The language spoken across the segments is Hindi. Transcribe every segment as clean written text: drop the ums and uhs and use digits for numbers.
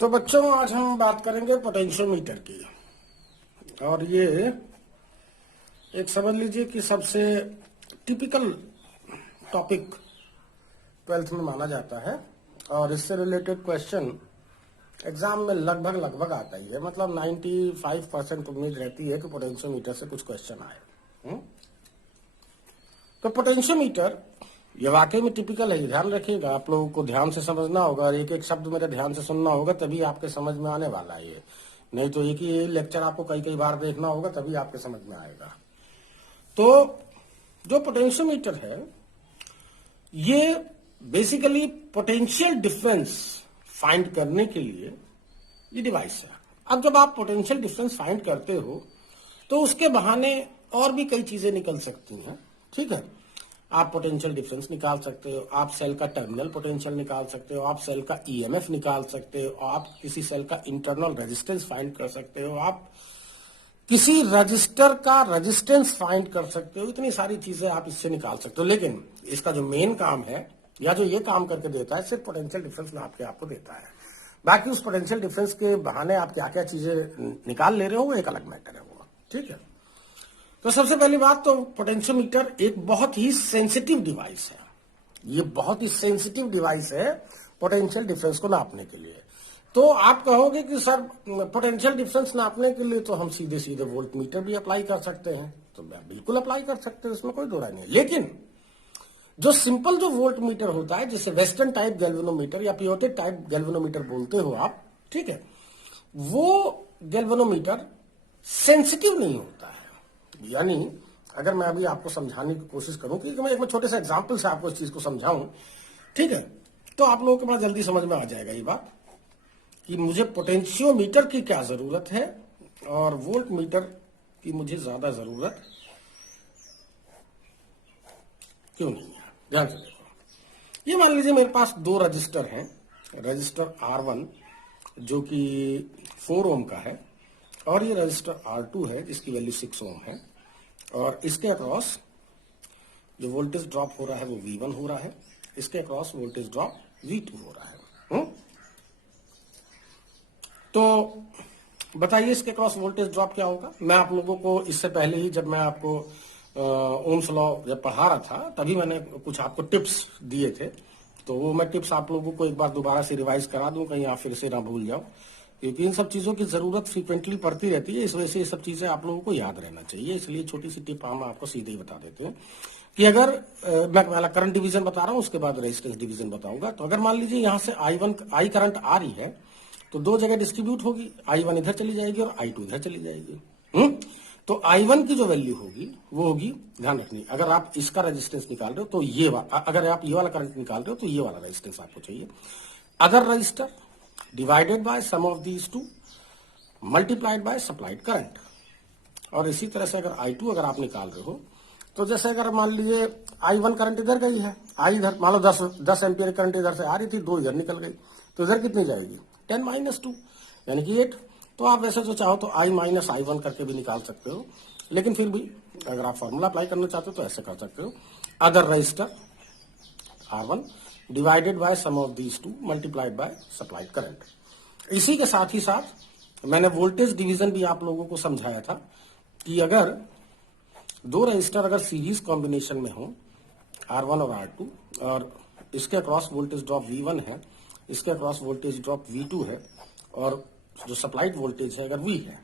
तो बच्चों आज हम बात करेंगे पोटेंशियोमीटर की। और ये एक समझ लीजिए कि सबसे टिपिकल टॉपिक 12th में माना जाता है और इससे रिलेटेड क्वेश्चन एग्जाम में लगभग आता ही है। मतलब 95% उम्मीद रहती है कि पोटेंशियोमीटर से कुछ क्वेश्चन आए। तो पोटेंशियोमीटर ये वाकई में टिपिकल है, ध्यान रखिएगा। आप लोगों को ध्यान से समझना होगा और एक एक शब्द मेरे ध्यान से सुनना होगा, तभी आपके समझ में आने वाला है ये। नहीं तो एक ही लेक्चर आपको कई बार देखना होगा, तभी आपके समझ में आएगा। तो जो पोटेंशियोमीटर है ये बेसिकली पोटेंशियल डिफरेंस फाइंड करने के लिए ये डिवाइस है। अब जब आप पोटेंशियल डिफरेंस फाइंड करते हो तो उसके बहाने और भी कई चीजें निकल सकती हैं, ठीक है। आप पोटेंशियल डिफरेंस निकाल सकते हो, आप सेल का टर्मिनल पोटेंशियल निकाल सकते हो, आप सेल का ईएमएफ निकाल सकते हो, आप किसी सेल का इंटरनल रेजिस्टेंस फाइंड कर सकते हो, आप किसी रजिस्टर का रेजिस्टेंस फाइंड कर सकते हो। इतनी सारी चीजें आप इससे निकाल सकते हो। लेकिन इसका जो मेन काम है या जो ये काम करके देता है सिर्फ पोटेंशियल डिफरेंस में आपको देता है। बाकी उस पोटेंशियल डिफरेंस के बहाने आप क्या क्या चीजें निकाल ले रहे हो वो एक अलग मैटर है वो, ठीक है। तो सबसे पहली बात तो पोटेंशियोमीटर एक बहुत ही सेंसिटिव डिवाइस है। ये बहुत ही सेंसिटिव डिवाइस है पोटेंशियल डिफरेंस को नापने के लिए। तो आप कहोगे कि सर पोटेंशियल डिफरेंस नापने के लिए तो हम सीधे सीधे वोल्ट मीटर भी अप्लाई कर सकते हैं। तो बिल्कुल अप्लाई कर सकते हैं, इसमें कोई दो राय नहीं। लेकिन जो सिंपल जो वोल्ट मीटर होता है, जिसे वेस्टर्न टाइप गैल्वेनोमीटर या पियोटेड टाइप गैल्वेनोमीटर बोलते हो आप, ठीक है, वो गैल्वेनोमीटर सेंसिटिव नहीं होता है। यानी अगर मैं अभी आपको समझाने की कोशिश करूं कि मैं एक छोटे से एग्जांपल से आपको इस चीज को समझाऊं, ठीक है, तो आप लोगों के पास जल्दी समझ में आ जाएगा ये बात कि मुझे पोटेंशियोमीटर की क्या जरूरत है और वोल्ट मीटर की मुझे ज्यादा जरूरत क्यों नहीं है। ध्यान से देखो, ये मान लीजिए मेरे पास दो रजिस्टर हैं। रजिस्टर R1 जो कि 4 ओम का है और ये रजिस्टर R2 है जिसकी वैल्यू 6 ओम है। और इसके अक्रॉस जो वोल्टेज ड्रॉप हो रहा है वो V1 हो रहा है, इसके अक्रॉस वोल्टेज ड्रॉप V2 हो रहा है। तो बताइए इसके अक्रॉस वोल्टेज ड्रॉप क्या होगा। मैं आप लोगों को इससे पहले ही जब मैं आपको ओम्स लॉ जब पढ़ा रहा था तभी मैंने कुछ आपको टिप्स दिए थे। तो वो मैं टिप्स आप लोगों को एक बार दोबारा से रिवाइज करा दूं, कहीं आप फिर से ना भूल जाओ, क्योंकि इन सब चीजों की जरूरत फ्रीक्वेंटली पड़ती रहती है। इस वजह से ये सब चीजें आप लोगों को याद रहना चाहिए। इसलिए छोटी सी टिप हम आपको सीधे ही बता देते हैं कि अगर मैं पहला करंट डिवीजन बता रहा हूं, उसके बाद रेजिस्टेंस डिवीजन बताऊंगा। तो अगर मान लीजिए यहां से आई करंट आ रही है तो दो जगह डिस्ट्रीब्यूट होगी, I1 इधर चली जाएगी और I2 इधर चली जाएगी। तो I1 की जो वैल्यू होगी वो होगी, ध्यान रखनी, अगर आप इसका रेजिस्टेंस निकाल रहे हो तो ये अगर आप ये वाला करंट निकाल रहे हो तो ये वाला रेजिस्टेंस आपको चाहिए। Other resistor divided by sum of these two multiplied by supplied current. और इसी तरह से अगर I2 अगर आप निकाल रहे हो तो जैसे अगर मान लीजिए I1 करंट इधर गई है, I इधर मान लो 10 एम्पियर करंट इधर से आ रही थी, 2 इधर निकल गई, तो इधर कितनी जाएगी 10 - 2 यानी कि 8। तो आप वैसे जो चाहो तो I - I1 करके भी निकाल सकते हो, लेकिन फिर भी अगर आप फॉर्मूला अप्लाई करना चाहते हो तो ऐसे कर सकते हो। Other resistor R1 divided by sum of these two multiplied by supplied current. इसी के साथ ही साथ मैंने वोल्टेज डिवीजन भी आप लोगों को समझाया था कि अगर दो रजिस्टर अगर सीरीज कॉम्बिनेशन में हो R1 और R2 और इसके अक्रॉस वोल्टेज ड्रॉप V1 है, इसके अक्रॉस वोल्टेज ड्रॉप V2 है और जो सप्लाइड वोल्टेज है अगर V है,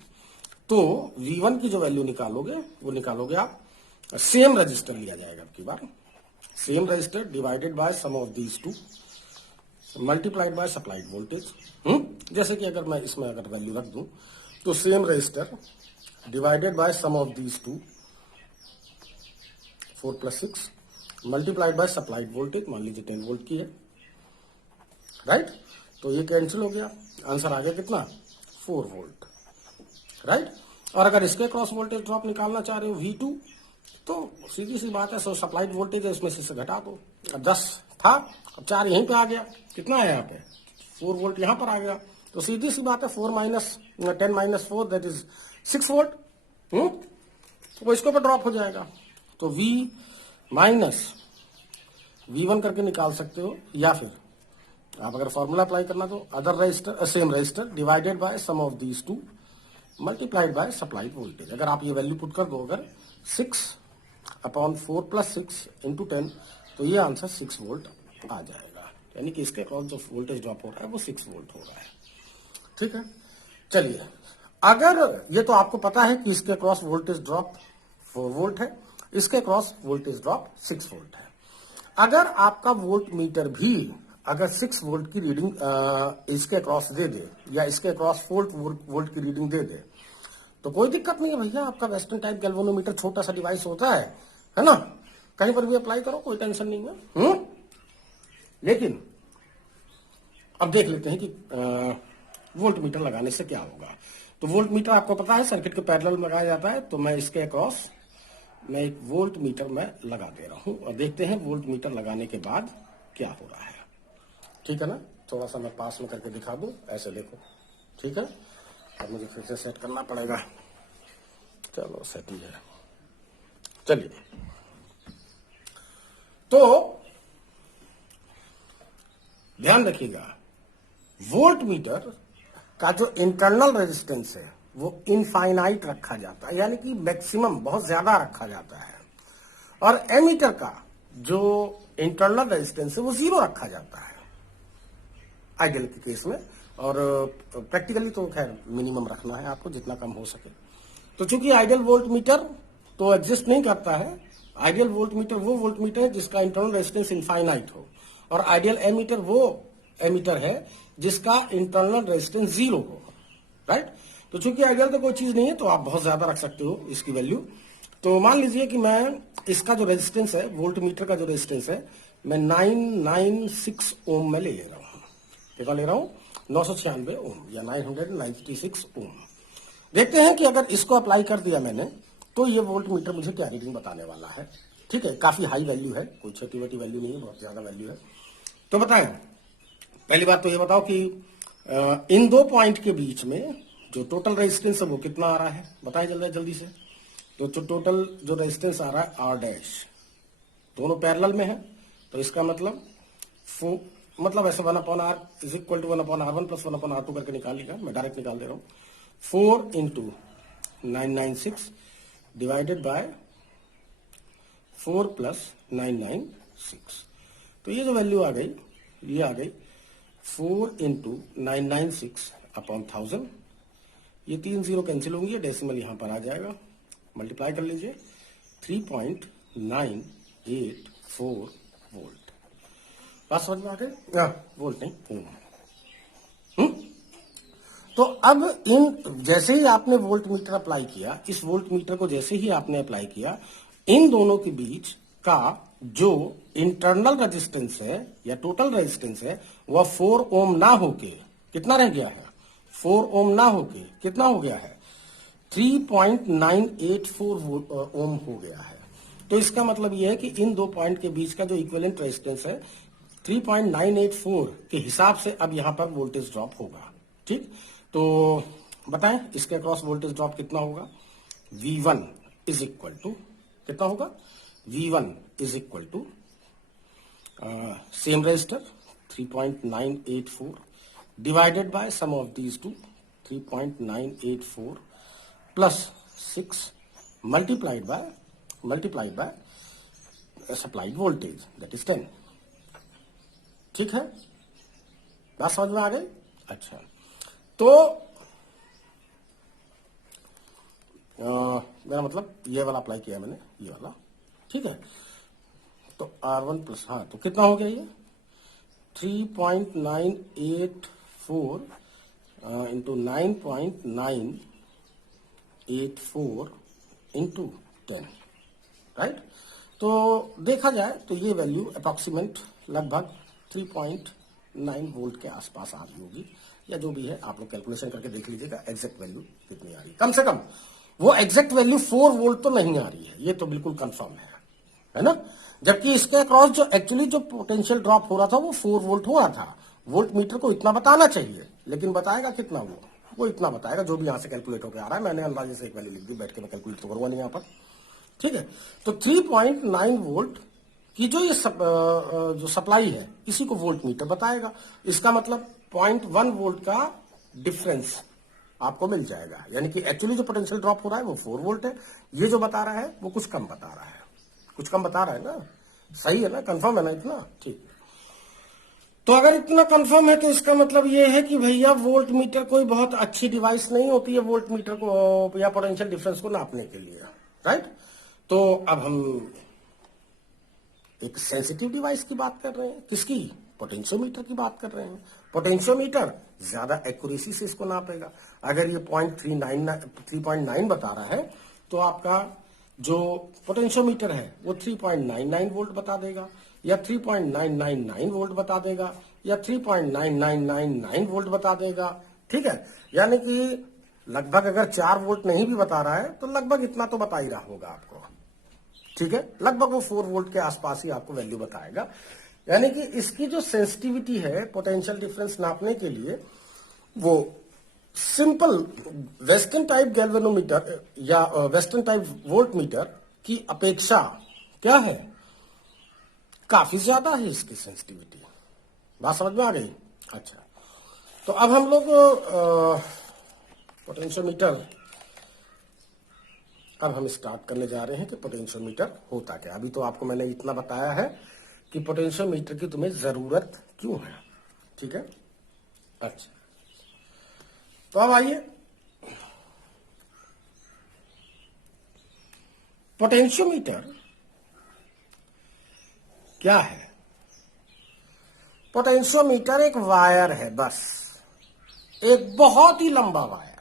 तो V1 की जो वैल्यू निकालोगे वो निकालोगे आप, सेम रजिस्टर लिया जाएगा अब की बार, same resistor divided by sum of these two multiplied by supplied voltage. जैसे कि अगर मैं इसमें अगर वैल्यू रख दूं तो same resistor divided by sum of these two 4 + 6 multiplied by supplied voltage, मान लीजिए 10 वोल्ट की है, राइट। तो ये कैंसिल हो गया, आंसर आ गया कितना 4 वोल्ट, राइट। और अगर इसके क्रॉस वोल्टेज ड्रॉप निकालना चाह रहे हो V2 तो सीधी सी बात है, सो सप्लाइड वोल्टेज है उसमें से घटा दो। अब 10 था, अब 4 यहीं पे आ गया, कितना है यहाँ पे 4 वोल्ट यहाँ पर आ गया, तो सीधी सी बात है 4 - 10 - 4 दैट इज 6 वोल्ट। तो इसके ऊपर ड्रॉप हो जाएगा, तो V - V1 करके निकाल सकते हो या फिर आप अगर फॉर्मूला अप्लाई करना तो other resistor same resistor divided by sum of these two multiplied by supplied voltage. अगर आप ये वैल्यू पुट कर दो, अगर 6/4 + 6 × 10, तो ये आंसर 6 वोल्ट आ जाएगा। यानी कि इसके अक्रॉस जो वोल्टेज ड्रॉप हो रहा है वो 6 वोल्ट हो रहा है। ठीक है, चलिए, अगर ये तो आपको पता है कि इसके अक्रॉस वोल्टेज ड्रॉप 4 वोल्ट है, इसके अक्रॉस वोल्टेज ड्रॉप 6 वोल्ट है। अगर आपका वोल्ट मीटर भी अगर 6 वोल्ट की रीडिंग इसके अक्रॉस दे दे या इसके अक्रॉस 4 वोल्ट की रीडिंग दे दे, तो कोई दिक्कत नहीं है भैया। आपका वेस्टर्न टाइप गैल्वेनोमीटर छोटा सा डिवाइस होता है ना, कहीं पर भी अप्लाई करो, कोई टेंशन नहीं है। लेकिन अब देख लेते हैं कि वोल्ट मीटर लगाने से क्या होगा। तो वोल्ट मीटर आपको पता है सर्किट के पैरेलल में लगाया जाता है, तो मैं इसके अक्रॉस मैं एक वोल्ट मीटर में लगा दे रहा हूं और देखते हैं वोल्ट मीटर लगाने के बाद क्या हो रहा है। ठीक है ना, थोड़ा सा मैं पास में करके दिखा दूं, ऐसे देखो। ठीक है, अब मुझे फिर से सेट करना पड़ेगा। चलो सेट ही है। चलिए, तो ध्यान रखिएगा, वोल्ट मीटर का जो इंटरनल रेजिस्टेंस है वो इनफाइनाइट रखा जाता है, यानी कि मैक्सिमम बहुत ज्यादा रखा जाता है। और एमीटर का जो इंटरनल रेजिस्टेंस है वो 0 रखा जाता है आइडियल के केस में, और प्रैक्टिकली तो खैर मिनिमम रखना है आपको, जितना कम हो सके। तो चूंकि आइडियल वोल्ट मीटर तो एग्जिस्ट नहीं करता है, आइडियल वोल्ट मीटर वो वोल्ट मीटर है जिसका इंटरनल रेजिस्टेंस इनफाइनाइट हो, और आइडियल एमीटर वो एमीटर है जिसका इंटरनल रेजिस्टेंस 0 हो। राइट, तो चूंकि आइडियल तो कोई चीज नहीं है, तो आप बहुत ज्यादा रख सकते हो इसकी वैल्यू। तो मान लीजिए कि मैं इसका जो रेजिस्टेंस है, वोल्ट मीटर का जो रेजिस्टेंस है, मैं 996 ओम में ले रहा हूं। कितना ले रहा हूं? 996 ओम या 996 ओम। देखते हैं कि अगर इसको अप्लाई कर दिया मैंने तो ये वोल्ट मीटर मुझे क्या रीडिंग बताने वाला है। ठीक है, काफी हाई वैल्यू है, कोई छोटी मोटी वैल्यू नहीं है, बहुत ज्यादा वैल्यू है। तो बताएं, पहली बात तो ये बताओ कि इन दो पॉइंट के बीच में जो टोटल रेजिस्टेंस है वो कितना आ रहा है, बताएं जल्दी से। तो जो टोटल जो रेजिस्टेंस आ रहा है आर डैश, दोनों पैरेलल में है, तो इसका मतलब मतलब ऐसे 1/r is equal to 1/r1 + 1/r2 करके निकाल लिया, मैं डायरेक्ट निकाल दे रहा हूं। 4 × 996 डिवाइडेड बाय 4 + 996, तो ये जो वैल्यू आ गई, ये आ गई 4 × 996 अपॉन 1000। ये 3 0 कैंसिल होंगे, डेसिमल यहां पर आ जाएगा, मल्टीप्लाई कर लीजिए, 3.984 वोल्ट। बात समझ में आ गई? वोल्ट नहीं, ओम। तो अब जैसे ही आपने वोल्ट मीटर अप्लाई किया, इस वोल्ट मीटर को जैसे ही आपने अप्लाई किया, इन दोनों के बीच का जो इंटरनल रेजिस्टेंस है या टोटल रेजिस्टेंस है वह 4 ओम ना होके कितना रह गया है? 4 ओम ना होके कितना हो गया है? 3.984 ओम हो गया है। तो इसका मतलब यह है कि इन दो पॉइंट के बीच का जो इक्विवेलेंट रेजिस्टेंस है 3.984 के हिसाब से अब यहां पर वोल्टेज ड्रॉप होगा। ठीक, तो बताएं इसके अक्रॉस वोल्टेज ड्रॉप कितना होगा? V1 इज इक्वल टू कितना होगा? V1 is equal to same resistor 3.984 divided by sum of these two 3.984 plus 6 multiplied by supplied voltage that is 10। ठीक है, बात समझ में आ गई? अच्छा, तो मेरा मतलब ये वाला अप्लाई किया मैंने, ये वाला। ठीक है, तो R1 प्लस, हाँ, तो कितना हो गया ये? 3.984 इंटू 9.984 इंटू 10। राइट, तो देखा जाए तो ये वैल्यू अप्रॉक्सीमेट लगभग 3.9 वोल्ट के आसपास आ रही होगी, या जो भी है आप लोग कैलकुलेशन करके देख लीजिएगा एग्जैक्ट वैल्यू कितनी आ रही है। कम से कम वो एग्जैक्ट वैल्यू 4 वोल्ट तो नहीं आ रही है, ये तो बिल्कुल कंफर्म है ना। जबकि इसके अक्रॉस जो एक्चुअली जो पोटेंशियल ड्रॉप हो रहा था वो 4 वोल्ट हो रहा था। वोल्ट मीटर को इतना बताना चाहिए, लेकिन बताएगा कितना? वो इतना बताएगा जो भी यहां से कैलकुलेट होकर आ रहा है। मैंने अंदाजे से एक वैल्यू लिख दी, बैठ के मैं कैलकुलेट तो करूंगा नहीं यहां पर। ठीक है, तो 3.9 वोल्ट कि जो ये जो सप्लाई है इसी को वोल्ट मीटर बताएगा। इसका मतलब 0.1 वोल्ट का डिफरेंस आपको मिल जाएगा, यानी कि एक्चुअली जो पोटेंशियल ड्रॉप हो रहा है वो 4 वोल्ट है, ये जो बता रहा है वो कुछ कम बता रहा है, कुछ कम बता रहा है ना, सही है ना, कंफर्म है ना इतना, ठीक। तो अगर इतना कंफर्म है तो इसका मतलब ये है कि भैया वोल्ट मीटर कोई बहुत अच्छी डिवाइस नहीं होती है वोल्ट मीटर को या पोटेंशियल डिफरेंस को नापने के लिए, राइट। तो अब हम एक सेंसिटिव डिवाइस की बात कर रहे हैं, किसकी, पोटेंशियोमीटर की बात कर रहे हैं। पोटेंशियोमीटर ज्यादा एक्यूरेसी से इसको नापेगा। अगर ये 3.9 बता रहा है तो आपका जो पोटेंशियोमीटर है वो 3.99 वोल्ट बता देगा, या 3.999 वोल्ट बता देगा, या 3.9999 वोल्ट बता देगा, ठीक है। यानी कि लगभग अगर 4 वोल्ट नहीं भी बता रहा है तो लगभग इतना तो बता ही रहा होगा आपको, ठीक है। लगभग वो 4 वोल्ट के आसपास ही आपको वैल्यू बताएगा। यानी कि इसकी जो सेंसिटिविटी है पोटेंशियल डिफरेंस नापने के लिए वो सिंपल वेस्टर्न टाइप गैल्वेनोमीटर या वेस्टर्न टाइप वोल्ट मीटर की अपेक्षा क्या है, काफी ज्यादा है इसकी सेंसिटिविटी। बात समझ में आ गई? अच्छा, तो अब हम लोग पोटेंशियोमीटर अब हम स्टार्ट करने जा रहे हैं कि पोटेंशियोमीटर होता क्या। अभी तो आपको मैंने इतना बताया है कि पोटेंशियोमीटर की तुम्हें जरूरत क्यों है, ठीक है। अच्छा, तो अब आइए पोटेंशियोमीटर क्या है। पोटेंशियोमीटर एक वायर है, बस एक बहुत ही लंबा वायर।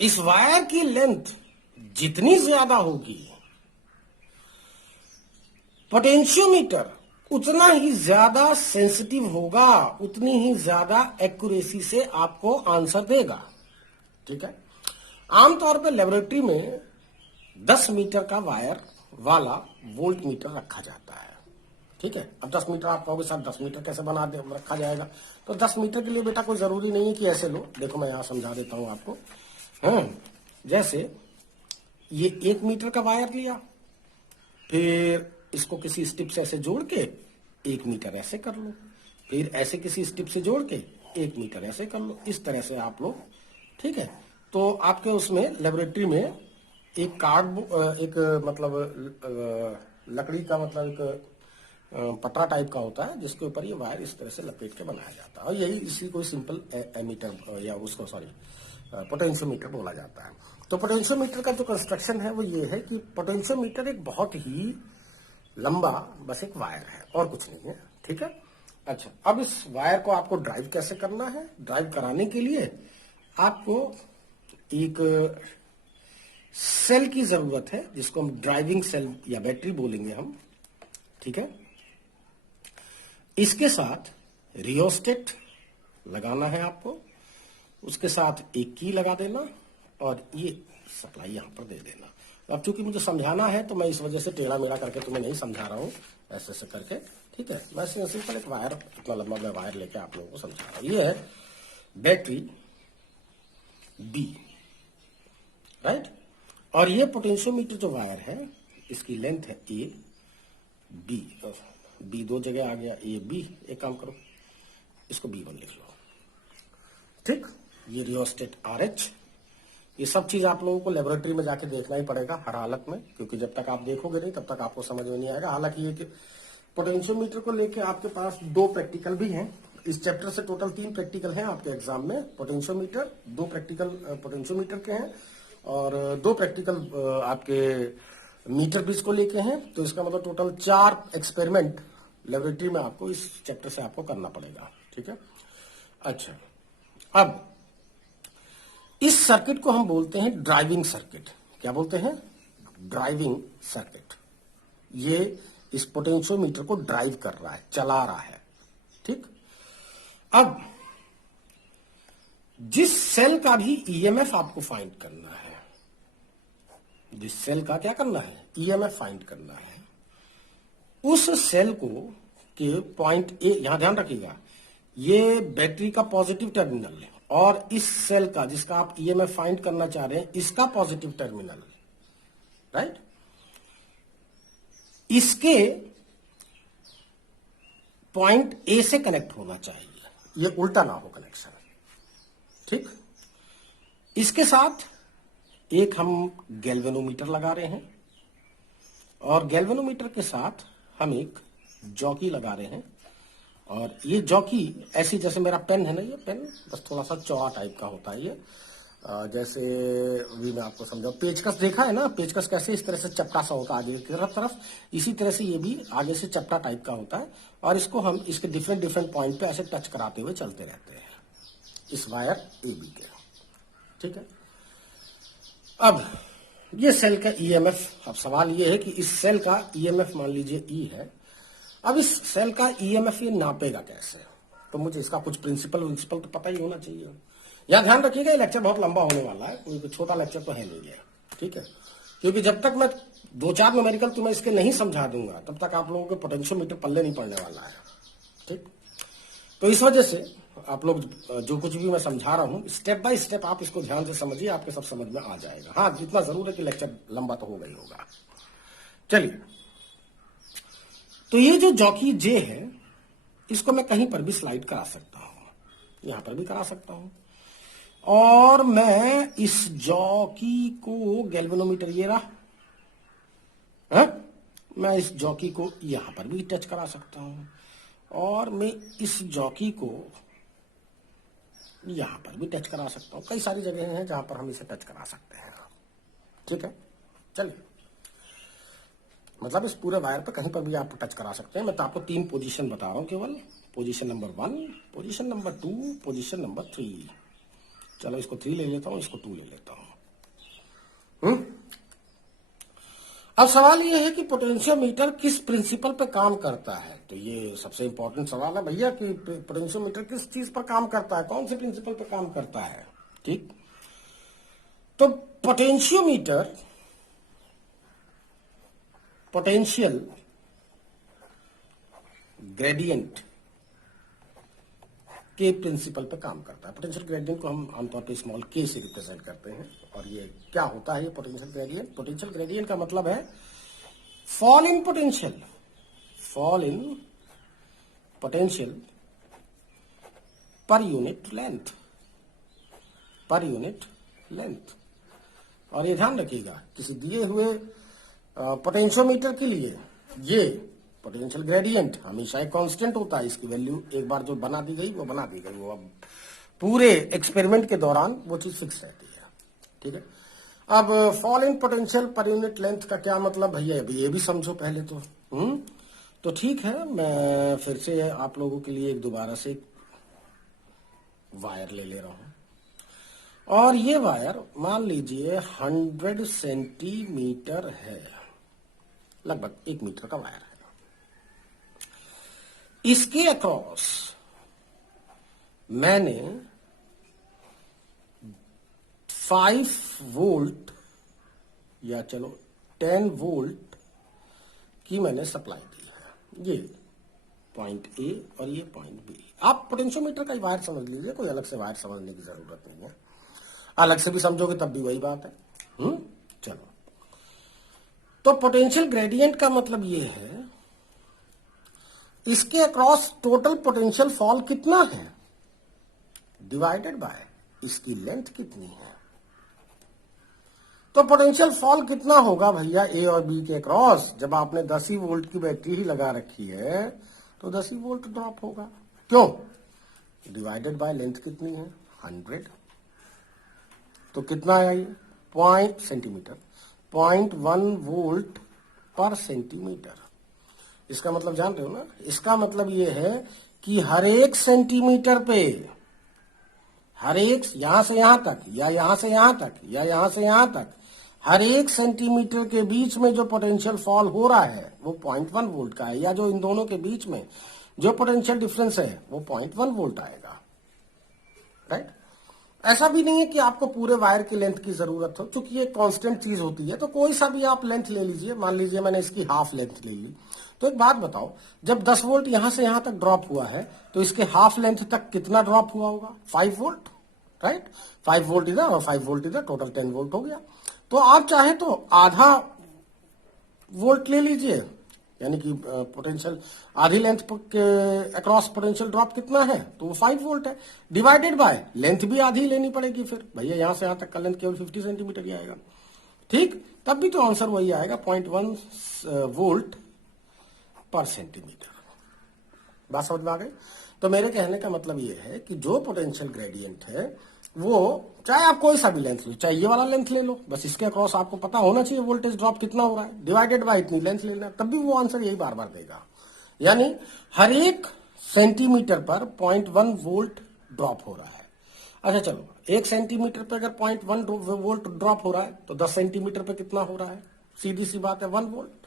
इस वायर की लेंथ जितनी ज्यादा होगी पोटेंशियोमीटर उतना ही ज्यादा सेंसिटिव होगा, उतनी ही ज्यादा एक्यूरेसी से आपको आंसर देगा, ठीक है। आमतौर पर लेबोरेटरी में 10 मीटर का वायर वाला वोल्ट मीटर रखा जाता है, ठीक है। अब 10 मीटर आप कहोगे सर 10 मीटर कैसे बना दे रखा जाएगा, तो 10 मीटर के लिए बेटा कोई जरूरी नहीं है कि ऐसे लो। देखो मैं यहां समझा देता हूं आपको। जैसे ये 1 मीटर का वायर लिया, फिर इसको किसी स्टिप से ऐसे जोड़ के 1 मीटर ऐसे कर लो, फिर ऐसे किसी स्टिप से जोड़ के 1 मीटर ऐसे कर लो, इस तरह से आप लोग, ठीक है। तो आपके उसमें लेबोरेटरी में एक एक मतलब लकड़ी का मतलब एक पटरा टाइप का होता है जिसके ऊपर ये वायर इस तरह से लपेट के बनाया जाता है, और यही इसी को सिंपल एमीटर या उसको सॉरी पोटेंशियोमीटर बोला जाता है। तो पोटेंशियोमीटर का जो कंस्ट्रक्शन है वो ये है कि पोटेंशियोमीटर एक बहुत ही लंबा बस एक वायर है और कुछ नहीं है, ठीक है। अच्छा, अब इस वायर को आपको ड्राइव कैसे करना है। ड्राइव कराने के लिए आपको एक सेल की जरूरत है जिसको हम ड्राइविंग सेल या बैटरी बोलेंगे हम, ठीक है। इसके साथ रियोस्टेट लगाना है आपको, उसके साथ एक की लगा देना और ये सप्लाई यहां पर दे देना। अब चूंकि मुझे समझाना है तो मैं इस वजह से टेढ़ा मेढ़ा करके तुम्हें नहीं समझा रहा हूं, ऐसे ऐसे करके, ठीक है। मैं सिंपल एक वायर, इतना लंबा मैं वायर लेके आप लोगों को समझा रहा हूं। ये है बैटरी बी, राइट। और ये पोटेंशियोमीटर जो वायर है इसकी लेंथ है ए बी, बी 2 जगह आ गया, ए बी। एक काम करो इसको B1 लिख लो, ठीक। ये रियोस्टेट RH, ये सब चीज आप लोगों को लेबोरेटरी में जाके देखना ही पड़ेगा हर हालत में, क्योंकि जब तक आप देखोगे नहीं तब तक आपको समझ में नहीं आएगा। हालांकि ये पोटेंशियोमीटर को लेके आपके पास 2 प्रैक्टिकल भी हैं। इस चैप्टर से टोटल 3 प्रैक्टिकल हैं आपके एग्जाम में। पोटेंशियोमीटर 2 प्रैक्टिकल पोटेंशियोमीटर के हैं और 2 प्रैक्टिकल आपके मीटर ब्रिज को लेके हैं। तो इसका मतलब टोटल 4 एक्सपेरिमेंट लेबोरेटरी में आपको इस चैप्टर से आपको करना पड़ेगा, ठीक है। अच्छा, अब इस सर्किट को हम बोलते हैं ड्राइविंग सर्किट। क्या बोलते हैं? Driving circuit. ये इस पोटेंशियोमीटर को ड्राइव कर रहा है, चला रहा है, ठीक। अब जिस सेल का भी ईएमएफ आपको फाइंड करना है, जिस सेल का क्या करना है, ईएमएफ फाइंड करना है, उस सेल को के पॉइंट ए, यहां ध्यान रखिएगा, ये बैटरी का पॉजिटिव टर्मिनल है और इस सेल का जिसका आप ईएमएफ फाइंड करना चाह रहे हैं इसका पॉजिटिव टर्मिनल, राइट। इसके पॉइंट ए से कनेक्ट होना चाहिए, ये उल्टा ना हो कनेक्शन। ठीक, इसके साथ एक हम गैल्वेनोमीटर लगा रहे हैं और गैल्वेनोमीटर के साथ हम एक जॉकी लगा रहे हैं। और ये जॉकी ऐसी, जैसे मेरा पेन है ना, ये पेन बस थोड़ा सा चौड़ा टाइप का होता है ये। जैसे भी मैं आपको समझाऊं, पेचकस देखा है ना, पेचकस कैसे इस तरह से चपटा सा होता है आगे की तरफ, इसी तरह से ये भी आगे से चपटा टाइप का होता है। और इसको हम इसके डिफरेंट डिफरेंट पॉइंट पे ऐसे टच कराते हुए चलते रहते हैं इस वायर ए बी के। ठीक है, अब ये सेल का ईएमएफ, अब सवाल ये है कि इस सेल का ईएमएफ मान लीजिए ई है। अब इस सेल का ईएमएफ ये नापेगा कैसे? तो मुझे इसका कुछ प्रिंसिपल तो पता ही होना चाहिए। यहां ध्यान रखिएगा, ये लेक्चर बहुत लंबा होने वाला है, कोई छोटा लेक्चर तो है नहीं है। ठीक है, क्योंकि जब तक मैं 2-4 न्यूमेरिकल तुम्हें इसके नहीं समझा दूंगा तब तक आप लोगों के पोटेंशियोमीटर पल्ले नहीं पड़ने वाला है। ठीक, तो इस वजह से आप लोग जो कुछ भी मैं समझा रहा हूं, स्टेप बाय स्टेप आप इसको ध्यान से समझिए, आपके सब समझ में आ जाएगा। हाँ, जितना जरूर है कि लेक्चर लंबा तो होगा ही होगा। चलिए, तो ये जो जॉकी जे है, इसको मैं कहीं पर भी स्लाइड करा सकता हूं, यहां पर भी करा सकता हूं। और मैं इस जॉकी को गैल्वेनोमीटर ये रहा है, मैं इस जॉकी को यहां पर भी टच करा सकता हूं और मैं इस जॉकी को यहां पर भी टच करा सकता हूं। कई सारी जगह हैं जहां पर हम इसे टच करा सकते हैं। ठीक है, चलिए, मतलब इस पूरे वायर पे कहीं पर भी आप टच करा सकते हैं। मैं तो आपको 3 पोजीशन बता रहा हूं केवल, position number 1, position number 2, position number 3। चलो इसको 3 ले लेता हूं, इसको 2 ले लेता हूं। अब सवाल ये है कि पोटेंशियोमीटर किस प्रिंसिपल पे काम करता है। तो ये सबसे इंपॉर्टेंट सवाल है भैया कि पोटेंशियोमीटर किस चीज पर काम करता है, कौन से प्रिंसिपल पे काम करता है। ठीक, तो पोटेंशियोमीटर पोटेंशियल ग्रेडियंट के प्रिंसिपल पे काम करता है। पोटेंशियल ग्रेडियंट को हम आमतौर पे स्मॉल के से रिप्रेजेंट करते हैं। और ये क्या होता है ये पोटेंशियल ग्रेडियंट? पोटेंशियल ग्रेडियंट का मतलब है fall in potential, fall in potential per unit length, per unit length. और ये ध्यान रखिएगा, किसी दिए हुए पोटेंशियोमीटर के लिए ये पोटेंशियल ग्रेडियंट हमेशा एक कांस्टेंट होता है। इसकी वैल्यू एक बार जो बना दी गई वो बना दी गई, वो अब पूरे एक्सपेरिमेंट के दौरान वो चीज फिक्स रहती है। ठीक है, अब fall in potential per unit length का क्या मतलब भैया, ये भी समझो पहले तो। तो ठीक है, मैं फिर से आप लोगों के लिए दोबारा से वायर ले रहा हूं और ये वायर मान लीजिए 100 सेंटीमीटर है, लगभग 1 मीटर का वायर है। इसके अक्रॉस मैंने 5 वोल्ट या चलो 10 वोल्ट की मैंने सप्लाई दी है। ये पॉइंट ए और ये पॉइंट बी। आप पोटेंशियोमीटर का वायर समझ लीजिए, कोई अलग से वायर समझने की जरूरत नहीं है। अलग से भी समझोगे तब भी वही बात है। चलो, तो पोटेंशियल ग्रेडियंट का मतलब ये है इसके अक्रॉस टोटल पोटेंशियल फॉल कितना है डिवाइडेड बाय इसकी लेंथ कितनी है। तो पोटेंशियल फॉल कितना होगा भैया ए और बी के अक्रॉस? जब आपने 10 ही वोल्ट की बैटरी ही लगा रखी है तो 10 ही वोल्ट ड्रॉप होगा। क्यों? डिवाइडेड बाय लेंथ कितनी है 100। तो कितना आया ये? 0.1 सेंटीमीटर, 0.1 वोल्ट पर सेंटीमीटर। इसका मतलब जान रहे हो ना? इसका मतलब ये है कि हर एक सेंटीमीटर पे, हर एक, यहां से यहां तक या यहां से यहां तक या यहां से यहां तक, हर एक सेंटीमीटर के बीच में जो पोटेंशियल फॉल हो रहा है वो 0.1 वोल्ट का है, या जो इन दोनों के बीच में जो पोटेंशियल डिफरेंस है वो 0.1 वोल्ट आएगा। राइट? ऐसा भी नहीं है कि आपको पूरे वायर की लेंथ की जरूरत हो, क्योंकि ये कांस्टेंट चीज होती है। तो कोई सा भी आप लेंथ ले लीजिए। मान लीजिए मैंने इसकी हाफ लेंथ ले ली, तो एक बात बताओ, जब 10 वोल्ट यहां से यहां तक ड्रॉप हुआ है तो इसके हाफ लेंथ तक कितना ड्रॉप हुआ होगा? 5 वोल्ट। राइट? 5 वोल्ट इधर और 5 वोल्ट इधर, टोटल 10 वोल्ट हो गया। तो आप चाहे तो आधा वोल्ट ले लीजिए यानी कि पोटेंशियल आधी लेंथ के अक्रॉस पोटेंशियल ड्रॉप कितना है, तो वो 5 वोल्ट है, डिवाइडेड बाय लेंथ भी आधी लेनी पड़ेगी। फिर भैया यहां से यहां तक का लेंथ केवल 50 सेंटीमीटर ही आएगा, ठीक, तब भी तो आंसर वही आएगा 0.1 वोल्ट पर सेंटीमीटर। बात समझ में आ गई? तो मेरे कहने का मतलब ये है कि जो पोटेंशियल ग्रेडियंट है वो चाहे आप कोई सा भी लेंथ लो, चाहे ये वाला लेंथ ले लो, बस इसके अक्रॉस आपको पता होना चाहिए वोल्टेज ड्रॉप कितना हो रहा है, डिवाइडेड बाय इतनी लेंथ लेना, तब भी वो आंसर यही बार बार देगा। यानी हर एक सेंटीमीटर पर 0.1 वोल्ट ड्रॉप हो रहा है। अच्छा चलो, 1 सेंटीमीटर पे अगर 0.1 वोल्ट ड्रॉप हो रहा है तो 10 सेंटीमीटर पे कितना हो रहा है, सीधी सी बात है 1 वोल्ट,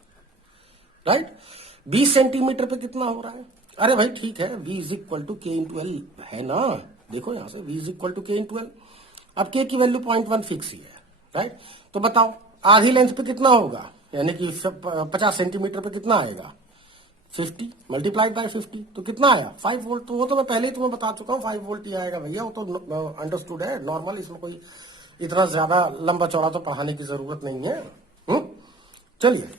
राइट। 20 सेंटीमीटर पे कितना हो रहा है, अरे भाई ठीक है, V इज इक्वल टू के इंटू एल है ना, देखो यहां से V इज इक्वल टू के इंटू एल। अब के की वैल्यू 0.1 फिक्स ही है, राइट। तो बताओ आधी लेंथ पे कितना होगा, यानी कि 50 सेंटीमीटर पे कितना आएगा, 50 मल्टीप्लाइड बाय 50, तो कितना आया 5 वोल्ट। तो वो तो मैं पहले ही तुम्हें बता चुका हूँ 5 वोल्ट ही आएगा भैया, वो तो अंडरस्टूड है, नॉर्मल, इसमें कोई इतना ज्यादा लंबा चौड़ा तो पढ़ाने की जरूरत नहीं है। चलिए,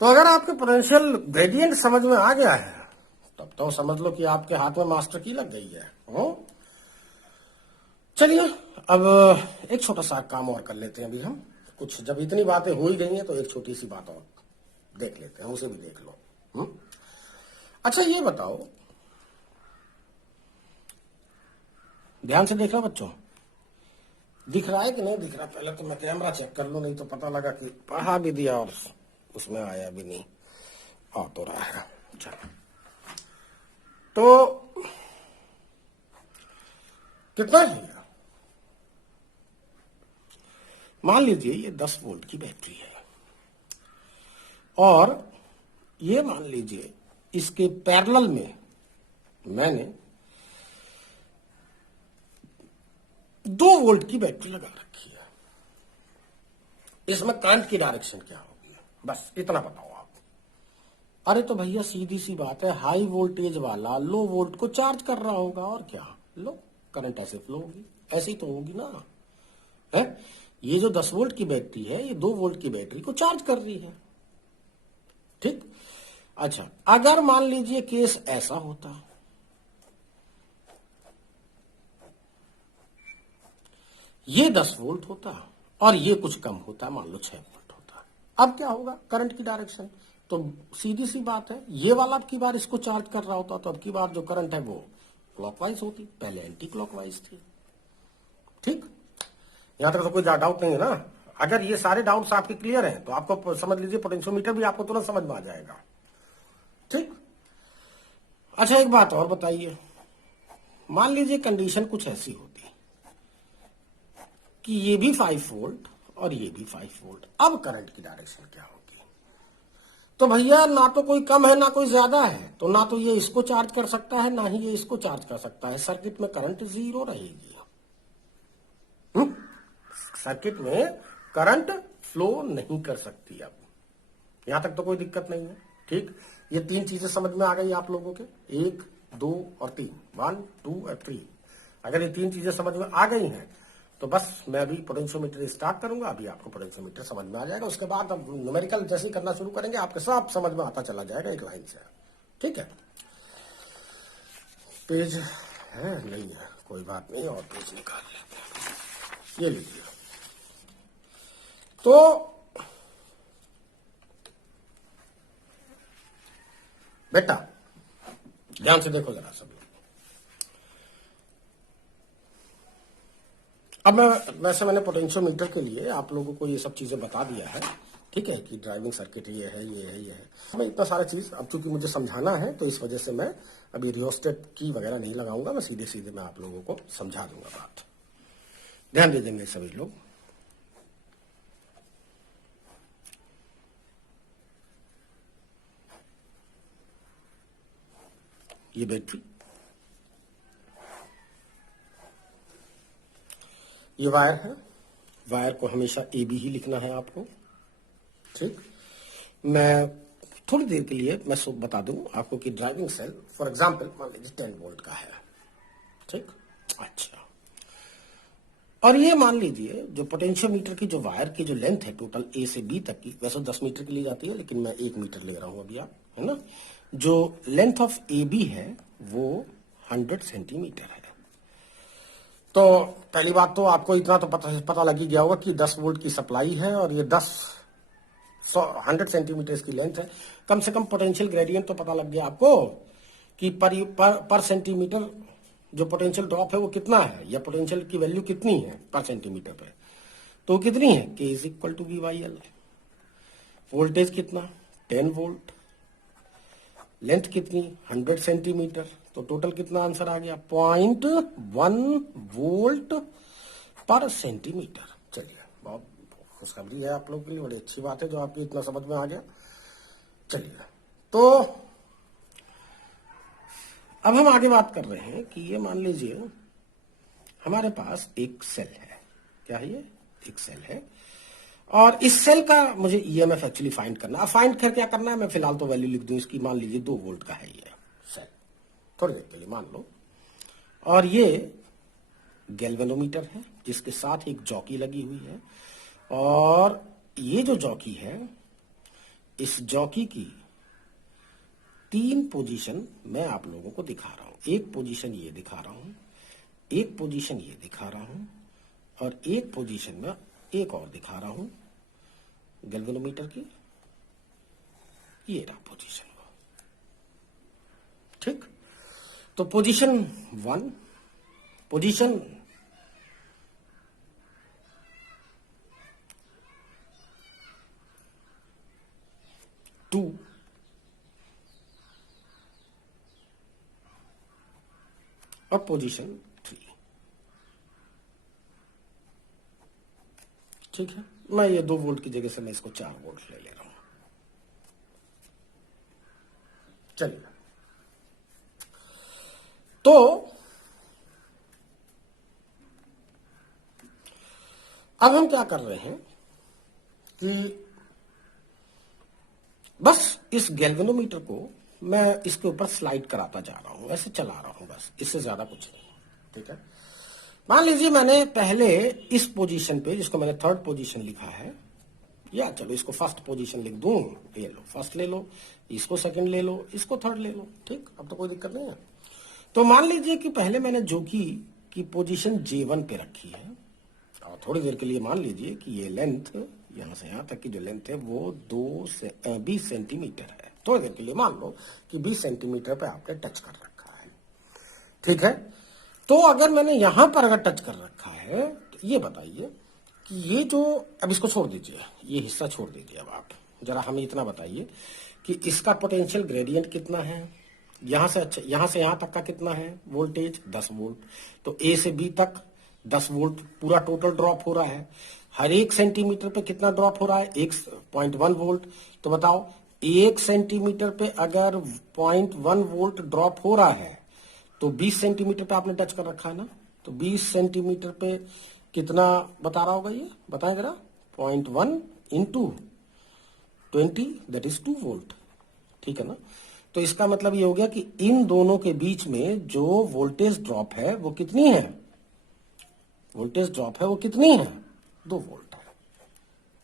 तो अगर आपके पोटेंशियल ग्रेडियंट समझ में आ गया है तब तो समझ लो कि आपके हाथ में मास्टर की लग गई है। चलिए अब एक छोटा सा काम और कर लेते हैं अभी हम कुछ, जब इतनी बातें हो ही गई हैं तो एक छोटी सी बात और देख लेते हैं, उसे भी देख लो। अच्छा ये बताओ, ध्यान से देख रहा बच्चों, दिख रहा है कि नहीं दिख रहा, पहले तो मैं कैमरा चेक कर लूं, नहीं तो पता लगा कि पढ़ा भी दिया और उसमें आया भी नहीं, आ तो रहा है। चलो, तो कितना है यार, मान लीजिए ये 10 वोल्ट की बैटरी है और ये मान लीजिए इसके पैरेलल में मैंने 2 वोल्ट की बैटरी लगा रखी है, इसमें करंट की डायरेक्शन क्या होगी, बस इतना बताओ आप। अरे तो भैया सीधी सी बात है, हाई वोल्टेज वाला लो वोल्ट को चार्ज कर रहा होगा, और क्या, लो करंट ऐसे फ्लो होगी, ऐसी तो होगी ना, है। ये जो 10 वोल्ट की बैटरी है ये 2 वोल्ट की बैटरी को चार्ज कर रही है, ठीक। अच्छा अगर मान लीजिए केस ऐसा होता, ये 10 वोल्ट होता और ये कुछ कम होता, मान लो 6 वोल्ट होता, अब क्या होगा, करंट की डायरेक्शन तो सीधी सी बात है, ये वाला अब की बार इसको चार्ज कर रहा होता तो अब की बार जो करंट है वो क्लॉकवाइज होती, पहले एंटी क्लॉकवाइज थी, ठीक। यहां तक तो कोई डाउट नहीं है ना। अगर ये सारे डाउट्स आपके क्लियर हैं तो आपको समझ लीजिए पोटेंशियोमीटर भी आपको तुरंत समझ में आ जाएगा, ठीक। अच्छा एक बात और बताइए, मान लीजिए कंडीशन कुछ ऐसी होती कि ये भी 5 वोल्ट और ये भी 5 वोल्ट, अब करंट की डायरेक्शन क्या होगी, तो भैया ना तो कोई कम है ना कोई ज्यादा है, तो ना तो ये इसको चार्ज कर सकता है ना ही ये इसको चार्ज कर सकता है, सर्किट में करंट 0 रहेगी। सर्किट में करंट फ्लो नहीं कर सकती, अब यहां तक तो कोई दिक्कत नहीं है, ठीक। ये 3 चीजें समझ में आ गई आप लोगों के, 1 2 और 3, 1 2 और 3। अगर ये 3 चीजें समझ में आ गई हैं तो बस मैं अभी पोटेंशियोमीटर स्टार्ट करूंगा, अभी आपको पोटेंशियोमीटर समझ में आ जाएगा, उसके बाद अब न्यूमेरिकल जैसे ही करना शुरू करेंगे आपके सब समझ में आता चला जाएगा एक लाइन से, ठीक है। पेज है नहीं है, कोई बात नहीं, और पेज निकाल लेते हैं, ये लीजिए। तो बेटा ध्यान से देखो जरा सब लोग, अब मैंने पोटेंशियोमीटर के लिए आप लोगों को ये सब चीजें बता दिया है, ठीक है, कि ड्राइविंग सर्किट ये है ये है ये है, मैं इतना सारा चीज अब चूंकि मुझे समझाना है तो इस वजह से मैं अभी रियोस्टेट की वगैरह नहीं लगाऊंगा, मैं सीधे सीधे मैं आप लोगों को समझा दूंगा बात, ध्यान दे देंगे सभी लोग। ये बैटरी, ये वायर है, वायर को हमेशा ए बी ही लिखना है आपको, ठीक। मैं थोड़ी देर के लिए मैं बता दूं आपको कि ड्राइविंग सेल फॉर एग्जांपल मान लीजिए 10 वोल्ट का है, ठीक। अच्छा और ये मान लीजिए जो पोटेंशियोमीटर की जो वायर की जो लेंथ है टोटल ए से बी तक की, वैसे 10 मीटर की ली जाती है लेकिन मैं 1 मीटर ले रहा हूं अभी, आप है ना, जो लेंथ ऑफ ए बी है वो 100 सेंटीमीटर है। तो पहली बात तो आपको इतना तो पता लग ही गया होगा कि 10 वोल्ट की सप्लाई है और ये 100 सेंटीमीटर की लेंथ है। कम से कम पोटेंशियल ग्रेडियंट तो पता लग गया आपको कि पर सेंटीमीटर जो पोटेंशियल ड्रॉप है वो कितना है, या पोटेंशियल की वैल्यू कितनी है पर सेंटीमीटर पे, तो कितनी है, K is equal to V/L। Voltage कितना, 10 वोल्ट, लेंथ कितनी, 100 सेंटीमीटर, तो टोटल कितना आंसर आ गया, 0.1 वोल्ट पर सेंटीमीटर। चलिए, बहुत खुशखबरी है आप लोगों के लिए, बड़ी अच्छी बात है जो आपकी इतना समझ में आ गया। चलिए, तो अब हम आगे बात कर रहे हैं कि ये मान लीजिए हमारे पास एक सेल है, क्या है ये, एक सेल है, और इस सेल का मुझे ईएमएफ एक्चुअली फाइंड करना है। फाइंड कर क्या करना है, मैं फिलहाल तो वैल्यू लिख दूं इसकी, मान लीजिए 2 वोल्ट का है ये सेल, थोड़ी देर के लिए मान लो, और ये गैल्वेनोमीटर है जिसके साथ एक जॉकी लगी हुई है, और ये जो जॉकी है, इस जॉकी की 3 पोजीशन मैं आप लोगों को दिखा रहा हूं। एक पोजीशन ये दिखा रहा हूं, एक पोजीशन ये दिखा रहा हूं, और एक पोजीशन में एक और दिखा रहा हूं गैल्वेनोमीटर की, ये रहा पोजीशन, ठीक। तो पोजीशन 1, पोजीशन 2, और पोजीशन 3, ठीक है। मैं ये 2 वोल्ट की जगह से मैं इसको 4 वोल्ट ले रहा हूं। चलिए, तो अब हम क्या कर रहे हैं कि बस इस गैल्वेनोमीटर को मैं इसके ऊपर स्लाइड कराता जा रहा हूं, ऐसे चला रहा हूं बस, इससे ज्यादा कुछ नहीं, ठीक है। मान लीजिए मैंने पहले इस पोजीशन पे, जिसको मैंने 3rd पोजीशन लिखा है, या चलो इसको 1st पोजीशन लिख दूं, ये लो 1st ले लो, इसको 2nd ले लो, इसको 3rd ले लो, ठीक, अब तो कोई दिक्कत नहीं है। तो मान लीजिए कि पहले मैंने जॉकी की पोजीशन J1 पे रखी है, और थोड़ी देर के लिए मान लीजिए कि ये लेंथ यहां से यहां तक की जो लेंथ है वो 20 सेंटीमीटर है। थोड़ी देर के लिए मान लो कि 20 सेंटीमीटर पे आपने टच कर रखा है, ठीक है। तो अगर मैंने यहां पर अगर टच कर रखा है, तो ये बताइए कि ये जो, अब इसको छोड़ दीजिए, ये हिस्सा छोड़ दीजिए, अब आप जरा हमें इतना बताइए कि इसका पोटेंशियल ग्रेडियंट कितना है, यहां से, अच्छा यहां से यहां तक का कितना है वोल्टेज, 10 वोल्ट, तो ए से बी तक 10 वोल्ट पूरा टोटल ड्रॉप हो रहा है। हर 1 सेंटीमीटर पे कितना ड्रॉप हो रहा है, 1.1 वोल्ट। तो बताओ 1 सेंटीमीटर पे अगर 0.1 वोल्ट ड्रॉप हो रहा है तो 20 सेंटीमीटर पे आपने टच कर रखा है ना, तो 20 सेंटीमीटर पे कितना बता रहा होगा, ये बताएं जरा, 0.1 इंटू 20 दैट इज 2 वोल्ट, ठीक है ना। तो इसका मतलब ये हो गया कि इन दोनों के बीच में जो वोल्टेज ड्रॉप है वो कितनी है, वोल्टेज ड्रॉप है वो कितनी है, 2 वोल्ट है,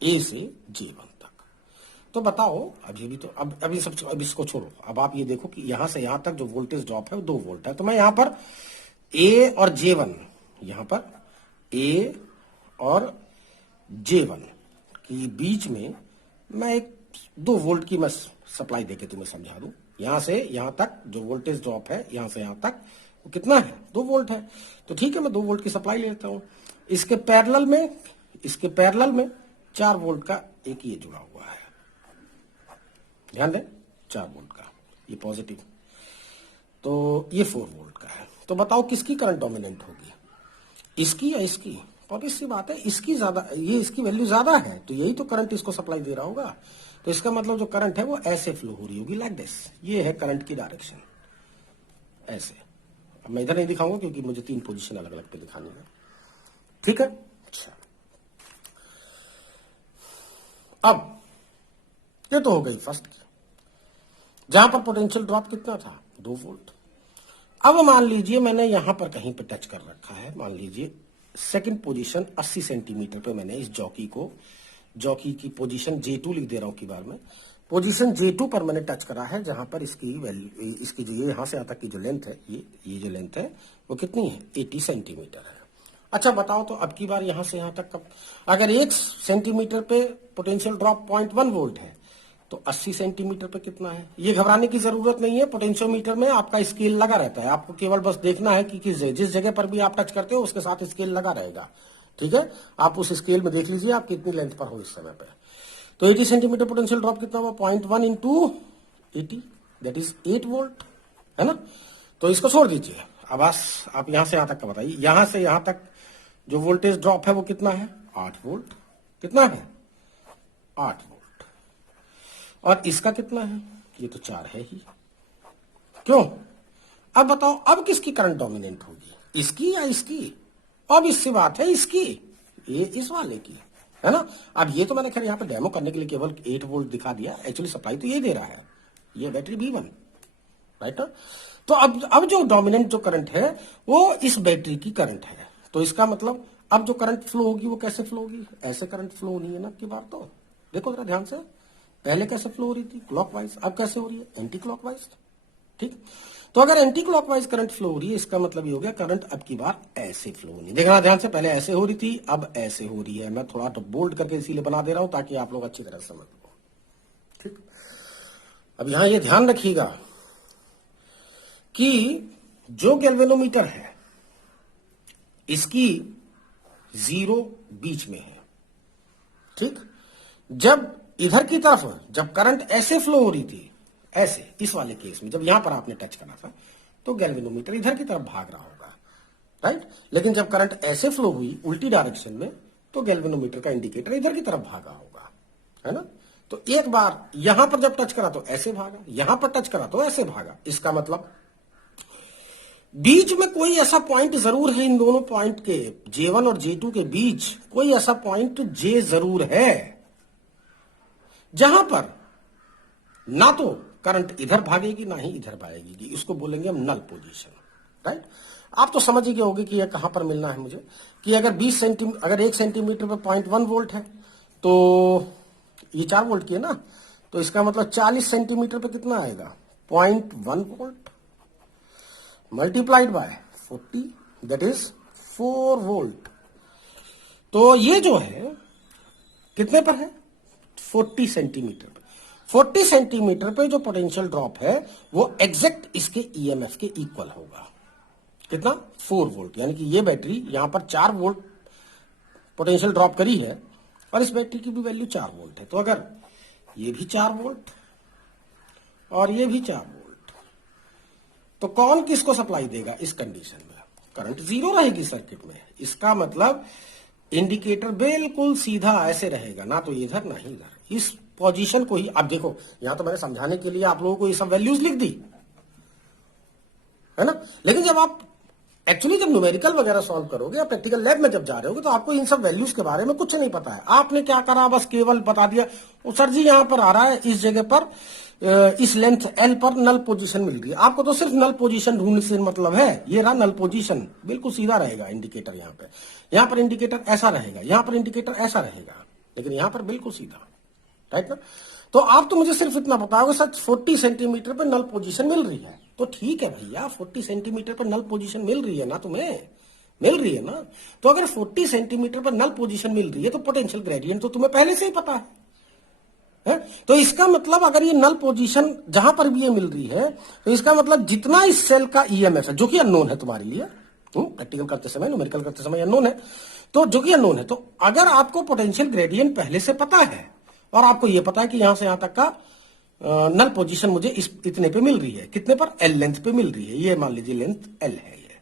ए से J1 तक। तो बताओ, अभी भी तो अब इसको छोड़ो, अब आप ये देखो कि यहां से यहां तक जो वोल्टेज ड्रॉप है वो 2 वोल्ट है। तो मैं यहां पर ए और J1, यहां पर ए और J1 की बीच में मैं एक 2 वोल्ट की मैं सप्लाई देके तुम्हें समझा दूं। यहां से यहां तक जो वोल्टेज ड्रॉप है, यहां से यहां तक वो कितना है, 2 वोल्ट है। तो ठीक है, मैं 2 वोल्ट की सप्लाई लेता हूं। इसके पैरेलल में 4 वोल्ट का एक ये जुड़ा हुआ है, ध्यान दें, 4 वोल्ट का ये पॉजिटिव, तो ये 4 वोल्ट का है। तो बताओ किसकी करंट डोमिनेंट होगी, इसकी या इसकी? ऑब्वियस सी बात है, इसकी ज्यादा, ये इसकी वैल्यू ज्यादा है, तो यही तो करंट इसको सप्लाई दे रहा होगा। तो इसका मतलब जो करंट है वो ऐसे फ्लो हो रही होगी, लाइक दिस। ये है करंट की डायरेक्शन, ऐसे। अब मैं इधर नहीं दिखाऊंगा क्योंकि मुझे 3 पोजीशन अलग अलग पे दिखानी है, ठीक है। अच्छा, अब ये तो हो गई फर्स्ट की, जहां पर पोटेंशियल ड्रॉप कितना था, 2 वोल्ट। अब मान लीजिए मैंने यहां पर कहीं पे टच कर रखा है, मान लीजिए सेकंड पोजीशन 80 सेंटीमीटर पे मैंने इस जॉकी की पोजीशन J2 लिख दे रहा हूं की बार में, पोजीशन J2 पर मैंने टच करा है, जहां पर इसकी वैल्यू, इसकी जो ये यहां से यहां तक की जो लेंथ है, ये जो लेंथ है वो कितनी है, 80 सेंटीमीटर है। अच्छा बताओ तो अब की बार यहां से यहां तक अगर 1 सेंटीमीटर पे पोटेंशियल ड्रॉप 0.1 वोल्ट है तो 80 सेंटीमीटर पे कितना है। ये घबराने की जरूरत नहीं है, पोटेंशियोमीटर में आपका स्केल लगा रहता है, आपको केवल बस देखना है कि जिस जगह पर भी आप टच करते हो उसके साथ स्केल लगा रहेगा। ठीक है, आप उस स्केल में देख लीजिए आप कितनी लेंथ पर हो इस समय पे। तो 80 सेंटीमीटर पोटेंशियल ड्रॉप कितना हुआ, 0.1 इंटू 80, दैट इज 8 वोल्ट, है ना। तो इसको छोड़ दीजिए, अब बस आप यहां से यहां तक का बताइए, यहां से यहां तक जो वोल्टेज ड्रॉप है वो कितना है, 8 वोल्ट। कितना है, 8 वोल्ट। और इसका कितना है, ये तो 4 है ही। क्यों, अब बताओ अब किसकी करंट डोमिनेंट होगी, इसकी या इसकी। अब इससे बात है इसकी, ये इस वाले की, है ना। अब ये तो मैंने खैर यहां पे डेमो करने के लिए केवल 8 वोल्ट दिखा दिया, एक्चुअली सप्लाई तो ये दे रहा है, ये बैटरी B1, राइट ना। तो अब जो डोमिनेंट जो करंट है वो इस बैटरी की करंट है, तो इसका मतलब अब जो करंट फ्लो होगी वो कैसे फ्लो होगी, ऐसे करंट फ्लो होनी है ना की बार। तो देखो जरा ध्यान से, पहले कैसे फ्लो हो रही थी, क्लॉकवाइज, अब कैसे हो रही है, एंटी क्लॉकवाइज। ठीक, तो अगर एंटी क्लॉकवाइज करंट फ्लो हो रही है, इसका मतलब ये हो गया करंट अब की बार ऐसे फ्लो होनी। देखना ध्यान से, पहले ऐसे हो रही थी, अब ऐसे हो रही है। मैं थोड़ा तो बोल्ड करके इसीलिए बना दे रहा हूं ताकि आप लोग अच्छी तरह समझ लो। ठीक, अब यहां ये ध्यान रखिएगा कि जो गैल्वेनोमीटर है इसकी 0 बीच में है। ठीक, जब इधर की तरफ जब करंट ऐसे फ्लो हो रही थी, ऐसे इस वाले केस में जब यहां पर आपने टच करा था तो गैल्वेनोमीटर इधर की तरफ भाग रहा होगा, राइट। लेकिन जब करंट ऐसे फ्लो हुई उल्टी डायरेक्शन में तो गैल्वेनोमीटर का इंडिकेटर इधर की तरफ भागा होगा, है ना। तो एक बार यहां पर जब टच करा तो ऐसे भागा, यहां पर टच करा तो ऐसे भागा। इसका मतलब बीच में कोई ऐसा पॉइंट जरूर है, इन दोनों पॉइंट के J1 और J2 के बीच कोई ऐसा पॉइंट J जरूर है जहां पर ना तो करंट इधर भागेगी ना ही इधर भागेगी, इसको बोलेंगे हम नल पोजीशन, राइट। आप तो समझ ही गए होंगे कि यह कहां पर मिलना है मुझे, कि अगर 20 सेंटीमीटर, अगर 1 सेंटीमीटर पे 0.1 वोल्ट है तो ये 4 वोल्ट की है ना, तो इसका मतलब 40 सेंटीमीटर पे कितना आएगा, 0.1 volt multiplied by 40, that is 4 volt. तो ये जो है कितने पर है, 40 सेंटीमीटर पे। 40 सेंटीमीटर पे जो पोटेंशियल ड्रॉप है वो एग्जैक्ट इसके ईएमएफ के इक्वल होगा। कितना, 4 वोल्ट। यानी कि ये बैटरी यहां पर 4 वोल्ट पोटेंशियल ड्रॉप करी है और इस बैटरी की भी वैल्यू 4 वोल्ट है। तो अगर ये भी 4 वोल्ट और ये भी 4 वोल्ट, तो कौन किसको सप्लाई देगा इस कंडीशन में, करंट 0 रहेगी सर्किट में। इसका मतलब इंडिकेटर बिल्कुल सीधा ऐसे रहेगा, ना तो इधर ना ही इधर। इस पोजीशन को ही, अब देखो यहां तो मैंने समझाने के लिए आप लोगों को ये सब वैल्यूज लिख दी, है ना। लेकिन जब आप एक्चुअली जब न्यूमेरिकल वगैरह सॉल्व करोगे या प्रैक्टिकल लैब में जब जा रहे होगे तो आपको इन सब वैल्यूज के बारे में कुछ नहीं पता है। आपने क्या करा, बस केवल बता दिया वो सर जी यहां पर आ रहा है, इस जगह पर इस लेंथ L पर नल पोजीशन मिल रही है। आपको तो सिर्फ नल पोजीशन ढूंढने से मतलब है, ये रहा नल पोजीशन, बिल्कुल सीधा रहेगा इंडिकेटर। यहां पर इंडिकेटर ऐसा रहेगा, यहां पर इंडिकेटर ऐसा रहेगा, लेकिन यहां पर बिल्कुल सीधा, राइट ना। तो आप तो मुझे सिर्फ इतना बताओगे सर 40 सेंटीमीटर पर नल पोजीशन मिल रही है, तो ठीक है भैया 40 सेंटीमीटर पर नल पोजीशन मिल रही है ना, तुम्हें मिल रही है ना। तो अगर 40 सेंटीमीटर पर नल पोजीशन मिल रही है तो पोटेंशियल ग्रेडियंट तो तुम्हें पहले से ही पता है। तो इसका मतलब अगर ये नल पोजीशन जहां पर भी ये मिल रही है तो इसका मतलब जितना इस सेल का ईएमएफ है, जो कि अननोन है तुम्हारे लिए, प्रैक्टिकल करते समय, न्यूमेरिकल करते समय अननोन है, तो जो कि अननोन है, तो अगर आपको पोटेंशियल ग्रेडियंट पहले से पता है और आपको यह पता है कि यहां से यहां तक का नल पोजीशन मुझे इस इतने पे मिल रही है, कितने पर, L लेंथ पे मिल रही है, ये मान लीजिए लेंथ L है ये,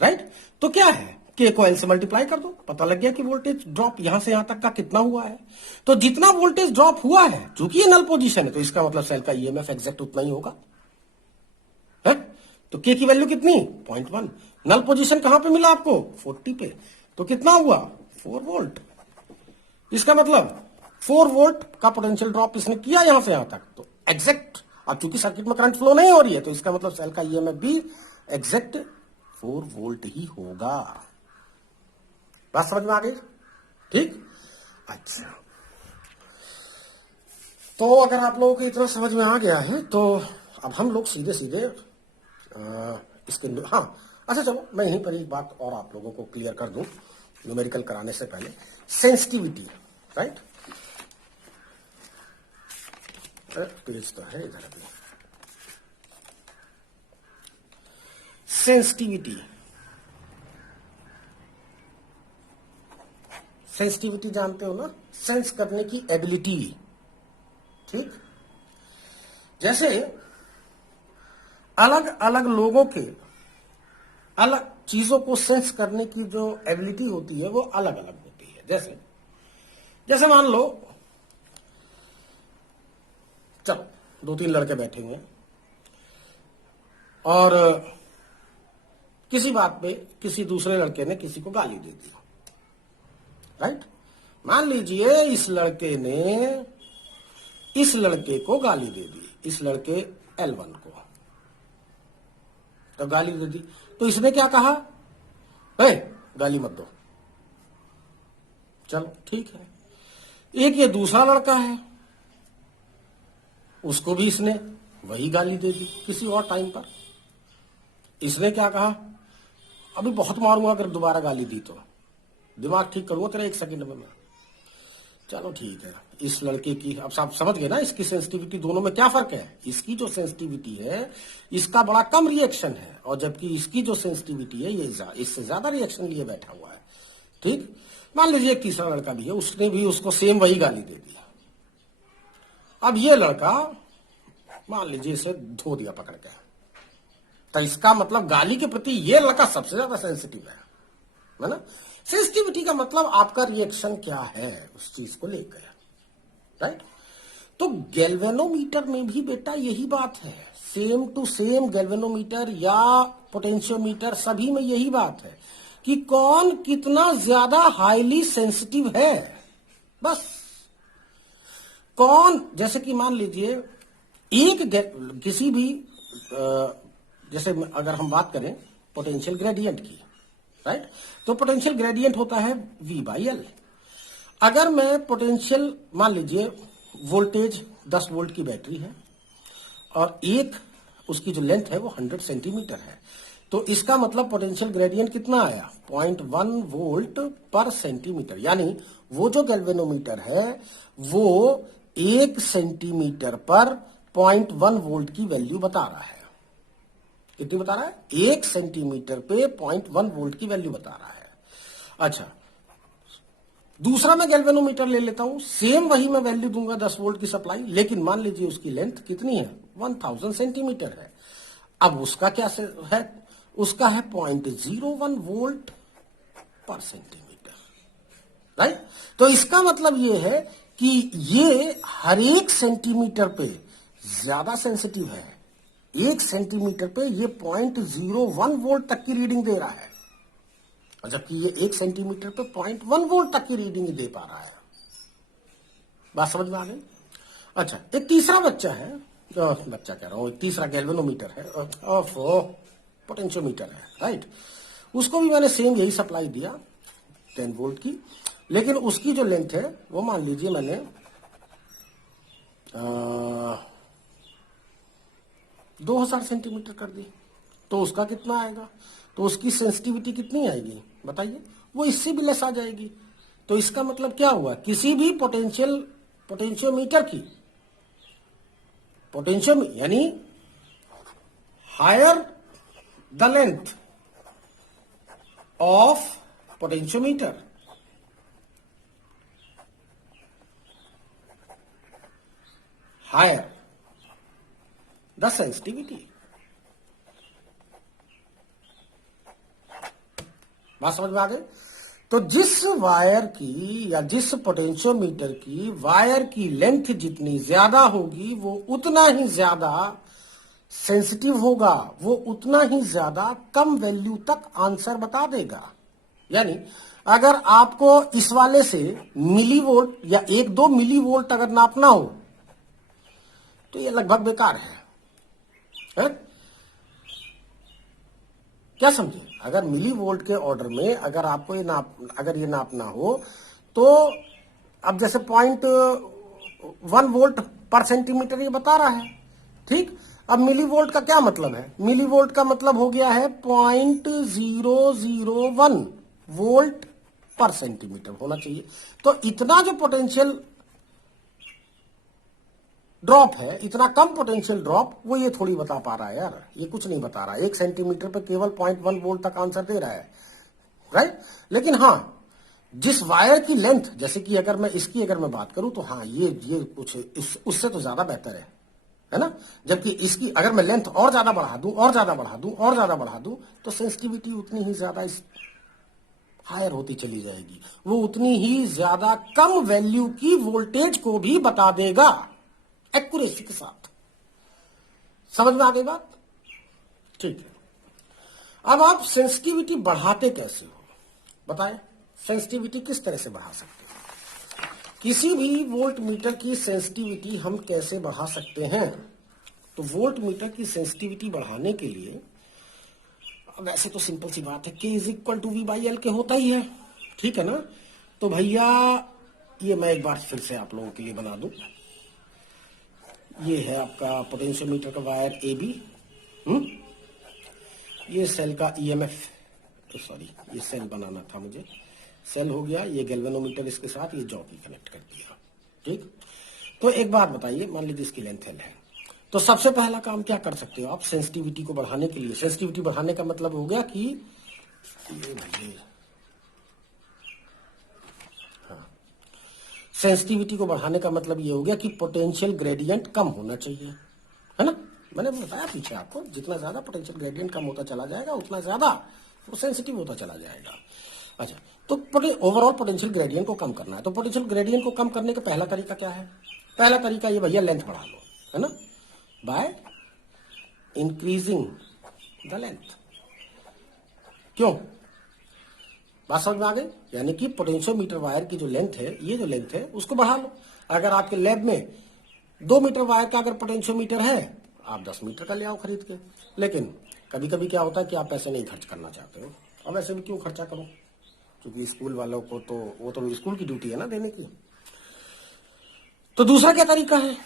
राइट। तो क्या है, K को L से मल्टीप्लाई कर दो, पता लग गया कि वोल्टेज ड्रॉप यहां से यहां तक का कितना हुआ है। तो जितना वोल्टेज ड्रॉप हुआ है, चूंकि ये नल पोजीशन है, तो इसका मतलब सेल का ईएमएफ एग्जैक्ट उतना ही होगा, है? तो K की वैल्यू कितनी, 0.1। नल पोजीशन कहां पे मिला आपको, 40 पे, तो कितना हुआ, 4 वोल्ट। इसका मतलब 4 वोल्ट का पोटेंशियल ड्रॉप इसने किया यहां से यहां तक, तो एग्जैक्ट। अब चूंकि सर्किट में करंट फ्लो नहीं हो रही है तो इसका मतलब सेल का ईएमएफ भी एग्जैक्ट 4 वोल्ट ही होगा। बात समझ में आ गई? ठीक, अच्छा। तो अगर आप लोगों को इतना समझ में आ गया है तो अब हम लोग सीधे सीधे इसके, हाँ अच्छा चलो मैं यहीं पर एक बात और आप लोगों को क्लियर कर दूं न्यूमेरिकल कराने से पहले। सेंसिटिविटी, राइट, पेज तो है इधर अभी। सेंसिटिविटी, सेंसिटिविटी जानते हो ना, सेंस करने की एबिलिटी, ठीक। जैसे अलग अलग लोगों के अलग चीजों को सेंस करने की जो एबिलिटी होती है वो अलग अलग होती है। जैसे जैसे मान लो, चलो दो तीन लड़के बैठे हुए हैं और किसी बात पे किसी दूसरे लड़के ने किसी को गाली दे दी, राइट। मान लीजिए इस लड़के ने इस लड़के को गाली दे दी, इस लड़के L1 को तो गाली दे दी, तो इसने क्या कहा, गाली मत दो। चलो ठीक है। एक ये दूसरा लड़का है, उसको भी इसने वही गाली दे दी किसी और टाइम पर। इसने क्या कहा, अभी बहुत मारूंगा अगर दोबारा गाली दी तो, दिमाग ठीक करूंगा तेरा 1 सेकंड में मैं। चलो ठीक है। इस लड़के की, अब आप समझ गए ना इसकी सेंसिटिविटी, दोनों में क्या फर्क है। इसकी जो सेंसिटिविटी है इसका बड़ा कम रिएक्शन है, और जबकि इसकी जो सेंसिटिविटी है ये इससे ज्यादा रिएक्शन लिए बैठा हुआ है, ठीक। मान लीजिए एक तीसरा लड़का भी है, उसने भी उसको सेम वही गाली दे दिया। अब ये लड़का मान लीजिए इसे धो दिया पकड़ के, तो इसका मतलब गाली के प्रति ये लड़का सबसे ज्यादा सेंसिटिव है ना। सेंसिटिविटी का मतलब आपका रिएक्शन क्या है उस चीज को लेकर, राइट। तो गैल्वेनोमीटर में भी बेटा यही बात है, सेम टू सेम गैल्वेनोमीटर या पोटेंशियोमीटर सभी में यही बात है कि कौन कितना ज्यादा हाईली सेंसिटिव है। बस कौन, जैसे कि मान लीजिए किसी भी जैसे अगर हम बात करें पोटेंशियल ग्रेडियंट की, राइट, तो पोटेंशियल ग्रेडियंट होता है V/L। अगर मैं पोटेंशियल, मान लीजिए वोल्टेज 10 वोल्ट की बैटरी है और एक उसकी जो लेंथ है वो 100 सेंटीमीटर है, तो इसका मतलब पोटेंशियल ग्रेडियंट कितना आया, 0.1 वोल्ट पर सेंटीमीटर। यानी वो जो गैल्वेनोमीटर है वो 1 सेंटीमीटर पर 0.1 वोल्ट की वैल्यू बता रहा है। कितनी बता रहा है, 1 सेंटीमीटर पे 0.1 वोल्ट की वैल्यू बता रहा है। अच्छा, दूसरा मैं गैल्वेनोमीटर ले लेता हूं, सेम वही मैं वैल्यू दूंगा 10 वोल्ट की सप्लाई, लेकिन मान लीजिए उसकी लेंथ कितनी है, 1000 सेंटीमीटर है। अब उसका क्या है, उसका है 0.01 वोल्ट पर सेंटीमीटर, राइट। तो इसका मतलब ये है कि ये हर 1 सेंटीमीटर पे ज्यादा सेंसिटिव है। 1 सेंटीमीटर पे ये 0.01 वोल्ट तक की रीडिंग दे रहा है, और जबकि ये 1 सेंटीमीटर पे 0.1 वोल्ट तक की रीडिंग दे पा रहा है। बात समझ में आ गई? अच्छा, एक तीसरा बच्चा है, बच्चा कह रहा हूं, एक तीसरा गैल्वेनोमीटर है, पोटेंशियोमीटर है, राइट। उसको भी मैंने सेम यही सप्लाई दिया 10 वोल्ट की, लेकिन उसकी जो लेंथ है वो मान लीजिए मैंने 2000 सेंटीमीटर कर दी, तो उसका कितना आएगा, तो उसकी सेंसिटिविटी कितनी आएगी बताइए, वो इससे भी लेस आ जाएगी। तो इसका मतलब क्या हुआ, किसी भी पोटेंशियोमीटर की पोटेंशियो यानी higher the length of potentiometer, higher the sensitivity. बात समझ में आ गई? तो जिस वायर की या जिस पोटेंशियोमीटर की वायर की लेंथ जितनी ज्यादा होगी वो उतना ही ज्यादा सेंसिटिव होगा, वो उतना ही ज्यादा कम वैल्यू तक आंसर बता देगा। यानी अगर आपको इस वाले से मिली वोल्ट या 1-2 मिली वोल्ट अगर नापना हो तो ये लगभग बेकार है? क्या समझे? अगर मिली वोल्ट के ऑर्डर में अगर आपको अगर ये नापना हो तो अब जैसे 0.1 वोल्ट पर सेंटीमीटर ये बता रहा है, ठीक। अब मिली वोल्ट का क्या मतलब है? मिली वोल्ट का मतलब हो गया है 0.001 वोल्ट पर सेंटीमीटर होना चाहिए। तो इतना जो पोटेंशियल ड्रॉप है, इतना कम पोटेंशियल ड्रॉप, वो ये थोड़ी बता पा रहा है यार, ये कुछ नहीं बता रहा है। 1 सेंटीमीटर पे केवल 0.1 वोल्ट तक आंसर दे रहा है, राइट। लेकिन हाँ, जिस वायर की लेंथ, जैसे कि अगर मैं बात करूं तो हाँ, ये कुछ उससे तो ज्यादा बेहतर है ना। जबकि इसकी अगर मैं लेंथ और ज्यादा बढ़ा दूं तो सेंसिटिविटी उतनी ही ज्यादा हायर होती चली जाएगी, वो उतनी ही ज्यादा कम वैल्यू की वोल्टेज को भी बता देगा एक्यूरेसी के साथ। समझ में आ गई बात? ठीक है। अब आप सेंसिटिविटी बढ़ाते कैसे हो, बताएं। सेंसिटिविटी किस तरह से बढ़ा सकते हैं? किसी भी वोल्ट मीटर की सेंसिटिविटी हम कैसे बढ़ा सकते हैं? तो वोल्ट मीटर की सेंसिटिविटी बढ़ाने के लिए वैसे तो सिंपल सी बात है, K is equal to V by L के होता ही है, ठीक है ना। तो भैया ये मैं एक बार फिर से आप लोगों के लिए बना दूं। ये है आपका पोटेंशियोमीटर का वायर AB, ये सेल का EMF, तो सॉरी ये सेल बनाना था मुझे, सेल हो गया। ये गैल्वेनोमीटर इसके साथ ये जॉकी कनेक्ट कर दिया, ठीक। तो एक बात बताइए, मान लीजिए इसकी लेंथ L है, तो सबसे पहला काम क्या कर सकते हो आप सेंसिटिविटी को बढ़ाने के लिए? सेंसिटिविटी बढ़ाने का मतलब हो गया कि सेंसिटिविटी को बढ़ाने का मतलब ये हो गया कि पोटेंशियल ग्रेडियंट कम होना चाहिए, है ना। मैंने बताया पीछे आपको, जितना ज्यादा पोटेंशियल ग्रेडियंट कम होता चला जाएगा उतना ज्यादा वो सेंसिटिव होता चला जाएगा। अच्छा, तो ओवरऑल पोटेंशियल ग्रेडियंट को कम करना है, तो पोटेंशियल ग्रेडियंट को कम करने का पहला तरीका क्या है? पहला तरीका ये भैया, लेंथ बढ़ा लो, है ना, बाय इंक्रीजिंग द लेंथ। क्यों? बात समझ में आ गई? यानी कि पोटेंशियोमीटर वायर की जो लेंथ है, ये जो लेंथ है उसको बढ़ा लो। अगर आपके लैब में 2 मीटर वायर का अगर पोटेंशियोमीटर है, आप 10 मीटर का ले आओ खरीद के। लेकिन कभी कभी क्या होता है कि आप पैसे नहीं खर्च करना चाहते हो, अब ऐसे भी क्यों खर्चा करो, क्योंकि स्कूल वालों को तो वो तो स्कूल की ड्यूटी है ना देने की। तो दूसरा क्या तरीका है?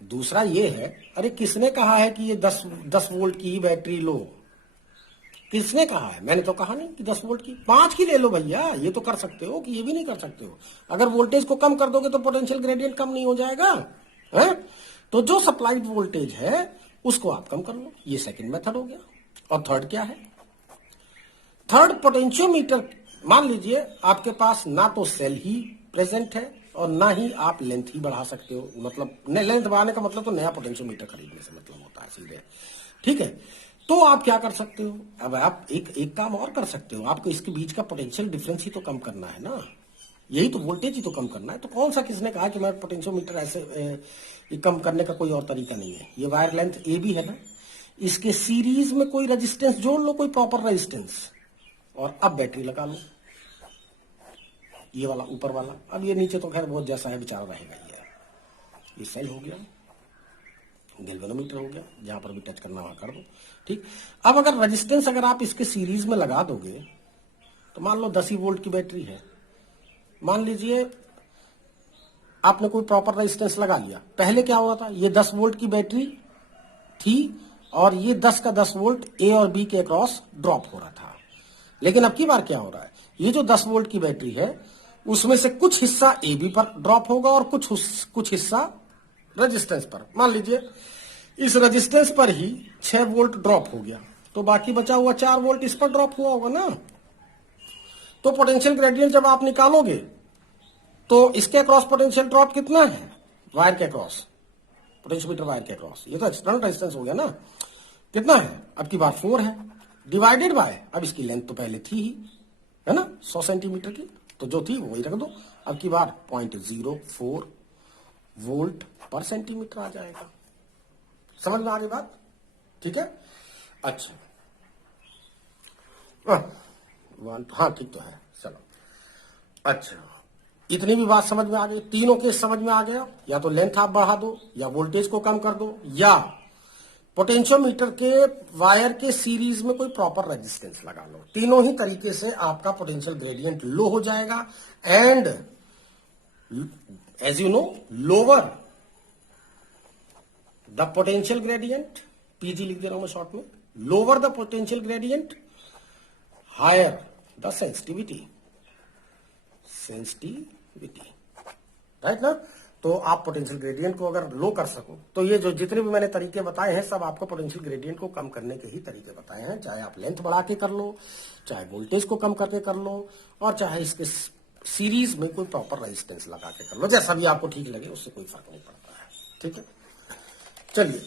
दूसरा ये है, अरे किसने कहा है कि ये 10 वोल्ट की ही बैटरी लो? किसने कहा है? मैंने तो कहा नहीं कि 10 वोल्ट की, 5 की ले लो भैया। ये तो कर सकते हो कि ये भी नहीं कर सकते हो। अगर वोल्टेज को कम कर दोगे तो पोटेंशियल ग्रेडियंट कम नहीं हो जाएगा, है? तो जो सप्लाइड वोल्टेज है उसको आप कम कर लो। ये सेकंड मेथड हो गया। और थर्ड क्या है? थर्ड, पोटेंशियोमीटर, मान लीजिए आपके पास ना तो सेल ही प्रेजेंट है और ना ही आप लेंथ ही बढ़ा सकते हो। मतलब लेंथ बढ़ाने का मतलब तो नया पोटेंशियोमीटर खरीदने से मतलब होता है सीधे, ठीक है। तो आप क्या कर सकते हो? अब आप एक काम और कर सकते हो, आपको इसके बीच का पोटेंशियल डिफरेंस ही तो कम करना है ना, यही तो वोल्टेज ही तो कम करना है। तो कौन सा, किसने कहा कि मैं पोटेंशियोमीटर ऐसे कम करने का कोई और तरीका नहीं है? ये वायर लेंथ AB है ना, इसके सीरीज में कोई रेजिस्टेंस जोड़ लो, कोई प्रॉपर रेजिस्टेंस, और अब बैटरी लगा लो, ये वाला ऊपर वाला। अब ये नीचे तो खैर बहुत जैसा है बेचारा रहेगा ये सेल हो गया, गैल्वेनोमीटर हो गया, जहां पर भी टच करना वहां कर दो, ठीक। अब अगर रेजिस्टेंस अगर आप इसके सीरीज में लगा दोगे, तो मान लो 10 ही वोल्ट की बैटरी है, मान लीजिए आपने कोई प्रॉपर रेजिस्टेंस लगा लिया। पहले क्या हुआ था, ये 10 वोल्ट की बैटरी थी और ये 10 का 10 वोल्ट A और B के अक्रॉस ड्रॉप हो रहा था। लेकिन अब की बार क्या हो रहा है, ये जो 10 वोल्ट की बैटरी है उसमें से कुछ हिस्सा AB पर ड्रॉप होगा और कुछ हिस्सा रेजिस्टेंस पर। मान लीजिए इस रेजिस्टेंस पर ही 6 वोल्ट ड्रॉप हो गया, तो बाकी बचा हुआ 4 वोल्ट इस पर ड्रॉप हुआ होगा ना। तो पोटेंशियल ग्रेडियंट जब आप निकालोगे तो इसके अक्रॉस पोटेंशियल ड्रॉप कितना है, वायर के अक्रॉस, पोटेंशियोमीटर वायर के अक्रॉस, ये तो एक्सटर्नल रेजिस्टेंस हो गया ना, कितना है? अब की बार 4 है, डिवाइडेड बाय, अब इसकी लेंथ तो पहले थी ही, है ना, 100 सेंटीमीटर की, तो जो थी वही रख दो। अब की बार 0.04 वोल्ट पर सेंटीमीटर आ जाएगा। समझ में आ गई बात? ठीक है। अच्छा, हाँ ठीक तो है, चलो। अच्छा, इतनी भी बात समझ में आ गई, तीनों केस समझ में आ गया। या तो लेंथ आप बढ़ा दो, या वोल्टेज को कम कर दो, या पोटेंशियोमीटर के वायर के सीरीज में कोई प्रॉपर रेजिस्टेंस लगा लो, तीनों ही तरीके से आपका पोटेंशियल ग्रेडियंट लो हो जाएगा। And as you know, lower the potential gradient, PG लिख दे रहा हूं मैं शॉर्ट में, lower the potential gradient higher the sensitivity, right ना। तो आप पोटेंशियल ग्रेडियंट को अगर लो कर सको, तो ये जो जितने भी मैंने तरीके बताए हैं सब आपको पोटेंशियल ग्रेडियंट को कम करने के ही तरीके बताए हैं। चाहे आप लेंथ बढ़ा के कर लो, चाहे वोल्टेज को कम करके कर लो, और चाहे इसके सीरीज में कोई प्रॉपर रेजिस्टेंस लगा के कर लो, जैसा भी आपको ठीक लगे, उससे कोई फर्क नहीं पड़ता है। ठीक है, चलिए